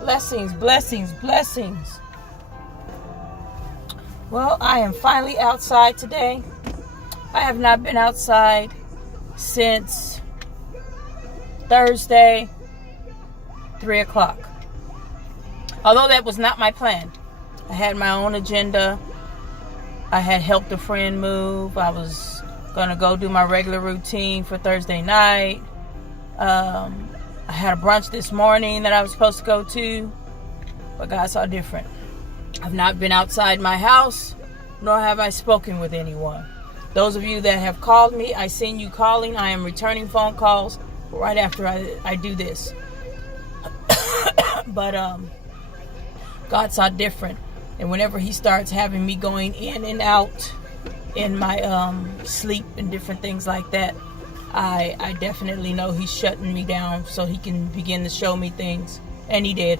Blessings, blessings, blessings. Well, I am finally outside today. I have not been outside since Thursday, 3 o'clock. Although that was not my plan. I had my own agenda. I had helped a friend move. I was going to go do my regular routine for Thursday night. I had a brunch this morning that I was supposed to go to, but God saw different. I've not been outside my house, nor have I spoken with anyone. Those of you that have called me, I seen you calling. I am returning phone calls right after I do this. But God saw different. And whenever he starts having me going in and out in my sleep and different things like that, I definitely know he's shutting me down so he can begin to show me things. And he did.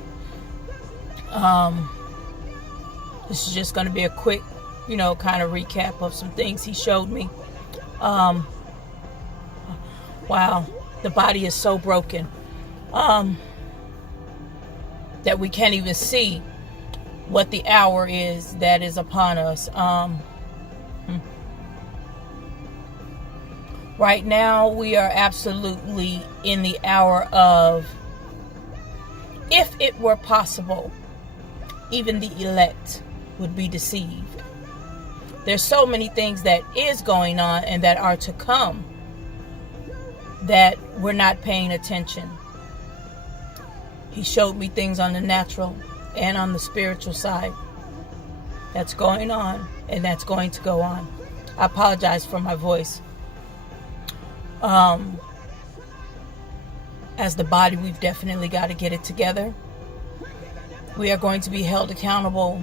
This is just going to be a quick, kind of recap of some things he showed me. Wow, the body is so broken that we can't even see what the hour is that is upon us. Right now, we are absolutely in the hour of, if it were possible, even the elect would be deceived. There's so many things that is going on and that are to come that we're not paying attention. He showed me things on the natural and on the spiritual side that's going on and that's going to go on. I apologize for my voice. As the body, we've definitely got to get it together. We are going to be held accountable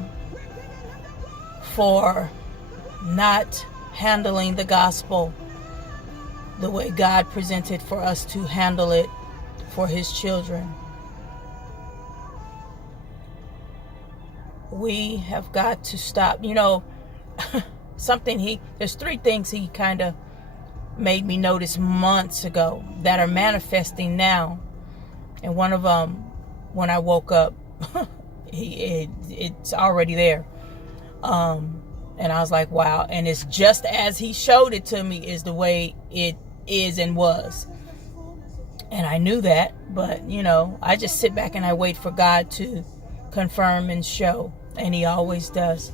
for not handling the gospel the way God presented for us to handle it for his children. We have got to stop. There's three things he kind of made me notice months ago that are manifesting now. And one of them, when I woke up, it's already there. And I was like, wow. And it's just as he showed it to me is the way it is and was. And I knew that, but I just sit back and I wait for God to confirm and show. And he always does.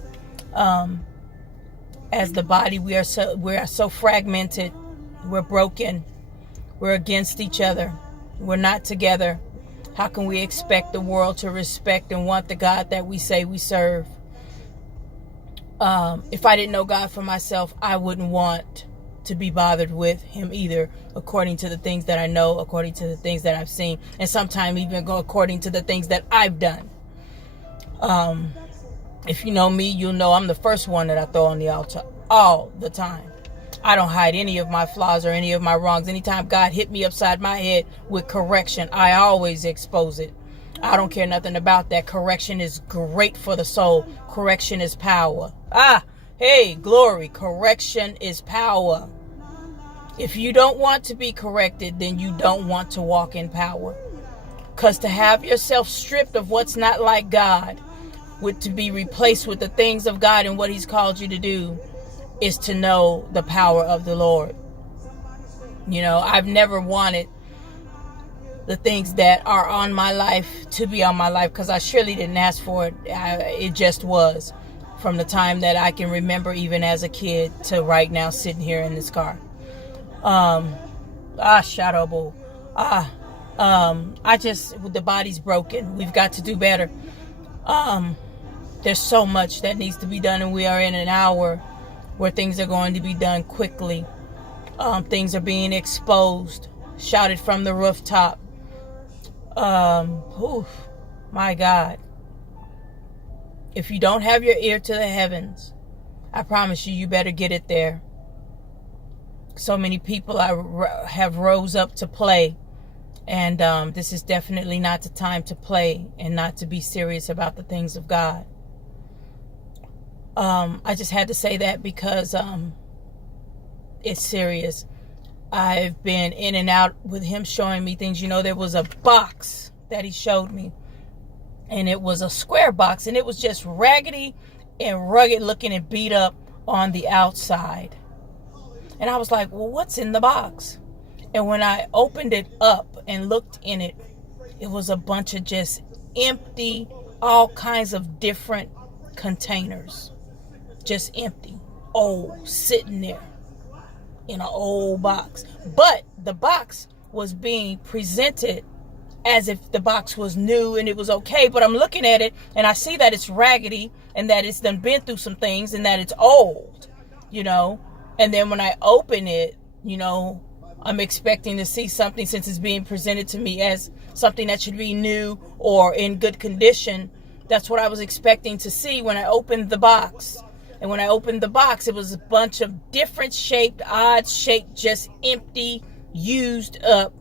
As the body, we are so fragmented. We're broken. We're against each other. We're not together. How can we expect the world to respect and want the God that we say we serve? If I didn't know God for myself, I wouldn't want to be bothered with him either, according to the things that I know, according to the things that I've seen, and sometimes even go according to the things that I've done. If you know me, you'll know I'm the first one that I throw on the altar all the time. I don't hide any of my flaws or any of my wrongs. Anytime God hit me upside my head with correction, I always expose it. I don't care nothing about that. Correction is great for the soul. Correction is power. Hey, glory. Correction is power. If you don't want to be corrected, then you don't want to walk in power. Because to have yourself stripped of what's not like God, to be replaced with the things of God and what he's called you to do, is to know the power of the Lord. I've never wanted the things that are on my life to be on my life, because I surely didn't ask for it. It just was, from the time that I can remember, even as a kid, to right now sitting here in this car. The body's broken. We've got to do better. There's so much that needs to be done, and we are in an hour where things are going to be done quickly. Things are being exposed, shouted from the rooftop. My God. If you don't have your ear to the heavens, I promise you better get it there. So many people have rose up to play, and this is definitely not the time to play and not to be serious about the things of God. I just had to say that because it's serious. I've been in and out with him showing me things. There was a box that he showed me And it was a square box, and it was just raggedy and rugged looking and beat up on the outside. And I was like, well, what's in the box? And when I opened it up and looked in it, it was a bunch of just empty, all kinds of different containers. Just empty, old, sitting there in an old box. But the box was being presented as if the box was new and it was okay. But I'm looking at it and I see that it's raggedy and that it's done been through some things and that it's old, And then when I open it, I'm expecting to see something, since it's being presented to me as something that should be new or in good condition. That's what I was expecting to see when I opened the box. And when I opened the box, it was a bunch of different shaped, odd shaped, just empty, used up,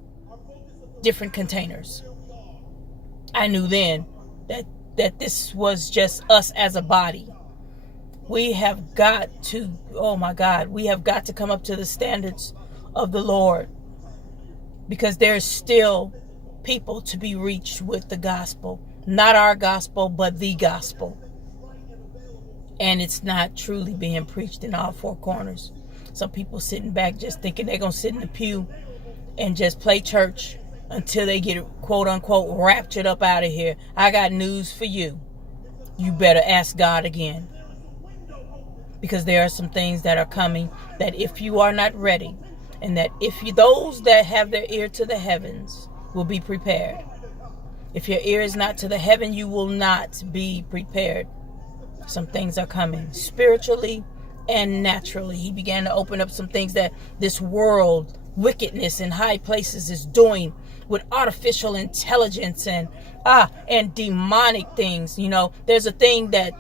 different containers. I knew then that this was just us as a body. We have got to, oh my God, we have got to come up to the standards of the Lord, because there's still people to be reached with the gospel. Not our gospel, but the gospel. And it's not truly being preached in all four corners. Some people sitting back just thinking they're going to sit in the pew and just play church until they get, quote unquote, raptured up out of here. I got news for you. You better ask God again. Because there are some things that are coming that if you are not ready, and that those that have their ear to the heavens will be prepared. If your ear is not to the heaven, you will not be prepared. Some things are coming spiritually and naturally. He began to open up some things that this world, wickedness in high places, is doing with artificial intelligence and demonic things. There's a thing that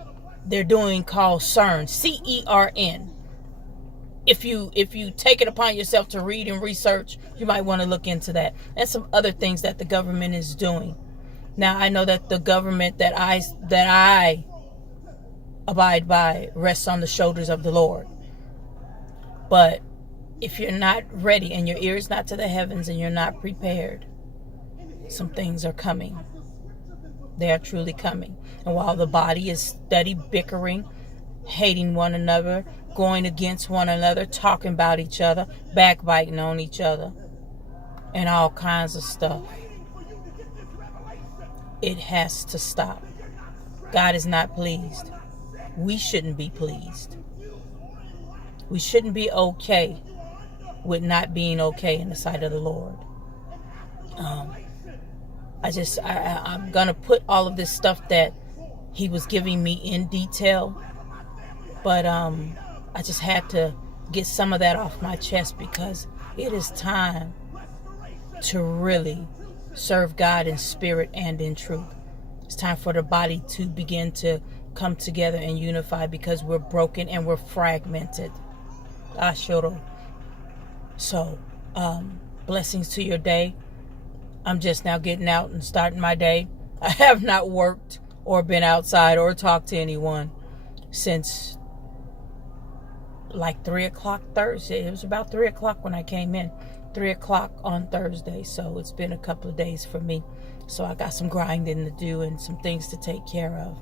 they're doing called CERN, CERN. If you take it upon yourself to read and research, you might want to look into that, and some other things that the government is doing. Now, I know that the government that I abide by rests on the shoulders of the Lord. But if you're not ready and your ear is not to the heavens and you're not prepared, some things are coming. They are truly coming. And while the body is steady bickering, hating one another, going against one another, talking about each other, backbiting on each other, and all kinds of stuff, it has to stop. God is not pleased. We shouldn't be pleased. We shouldn't be okay with not being okay in the sight of the Lord. I'm going to put all of this stuff that he was giving me in detail. But I just had to get some of that off my chest, because it is time to really serve God in spirit and in truth. It's time for the body to begin to come together and unify, because we're broken and we're fragmented. So, blessings to your day. I'm just now getting out and starting my day. I have not worked or been outside or talked to anyone since like 3 o'clock Thursday. It was about 3 o'clock when I came in. 3 o'clock on Thursday. So it's been a couple of days for me. So I got some grinding to do and some things to take care of.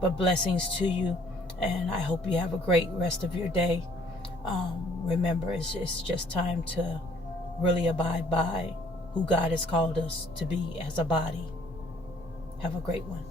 But blessings to you. And I hope you have a great rest of your day. Remember, it's just time to really abide by who God has called us to be as a body. Have a great one.